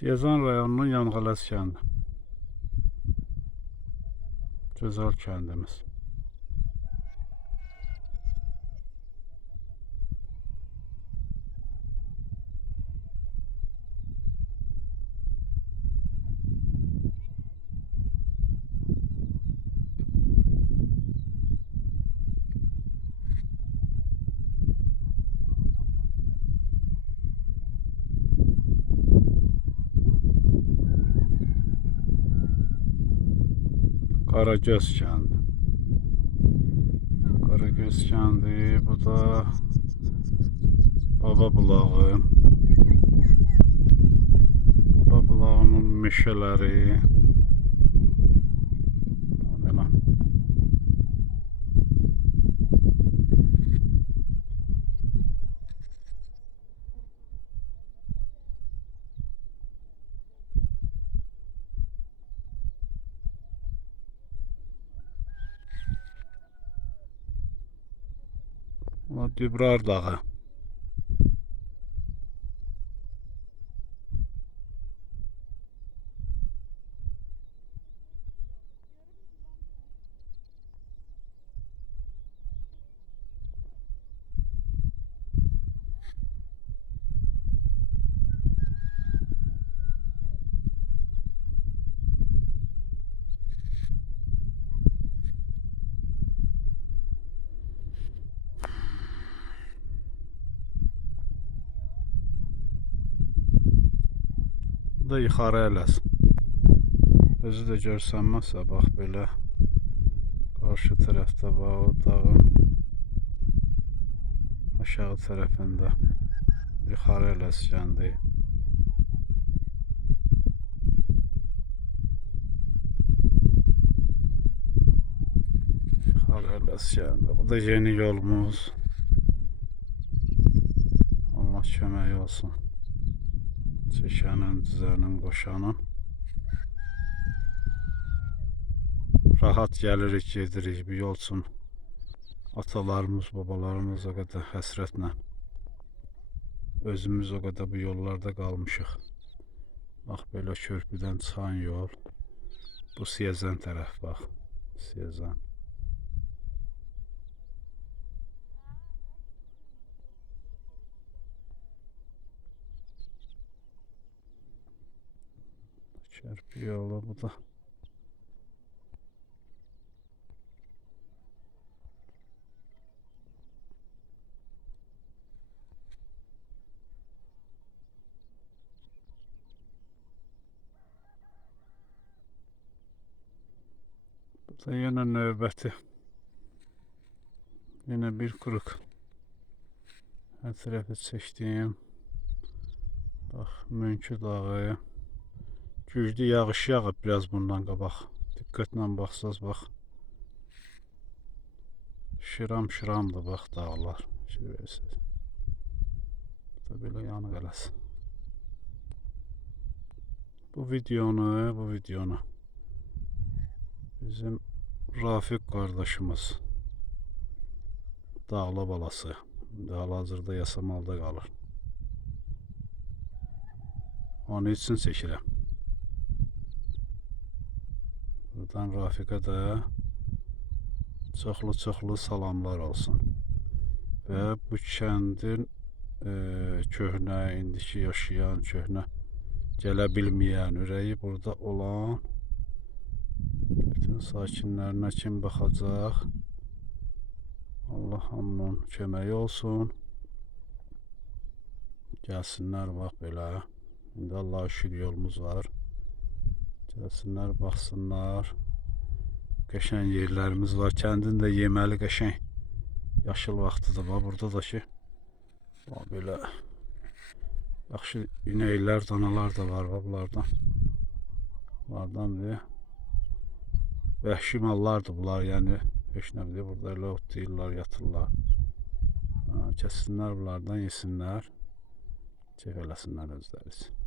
Siyezan rayonunun Yanğalas kəndi. Gözəl kəndimiz. Qaragöz kəndi. Qaragöz kəndi, bu da Baba bulağı. Baba bulağının meşələri. Belə. Bu Dübrar dağı. Bu da yuxarı Ələs. Özü də görsənməzsə, bax belə qarşı tərəfdə bax o dağın aşağı tərəfində yuxarı Ələs kəndi. Yuxarı Ələs kəndi. Bu da yeni yolumuz. Allah kömək olsun. Çəkənin, düzənin, qoşanın. Rahat gəlirik, gedirik. Bu yol üçün atalarımız, babalarımız o qədər həsrətlə, özümüz o qədər bu yollarda qalmışıq. Bax belə körpüdən çıxan yol. Bu Siyezan tərəf bax. Siyezan. Körpü yolu bu da. Bu da yenə növbəti. Yenə bir qruq. Hər tərəfi çəkdim. Bax, Mönkü dağı. Güclü yağış yağıb biraz bundan qabaq. Diqqətlə baxsaz bax. Şıram-şıramdır bax dağlar. Görürsünüz. Bu da belə Yanıq Ələs. Bu videonu bizim Rafiq qardaşımız, Dağla balası, hal-hazırda Yasamalda qalır. Onun üçün çəkirəm. Buradan Rafiqə də çoxlu salamlar olsun. Və bu kəndin köhnə, indiki yaşayan, köhnə gələ bilməyən, ürəyi burada olan bütün sakinlərinə kim baxacaq? Allah hamının köməyi olsun. Gəlsinlər bax belə. İndi Allah'a şükür yolumuz var. Gəlsinlər, baxsınlar. Qəşəng yerlərimiz var. Kəndin də yeməli qəşəng yaşıl vaxtıdır. Bax, burada da ki, bax, belə yaxşı inəklər, danalar da var. Bax, bunlardan bir vəhşi mallardır bunlar. Yəni, heç nə bilir, burada elə otlayırlar, yatırlar. Kəssinlər bunlardan, yesinlər. Keyf eləsinlər özləri üçün.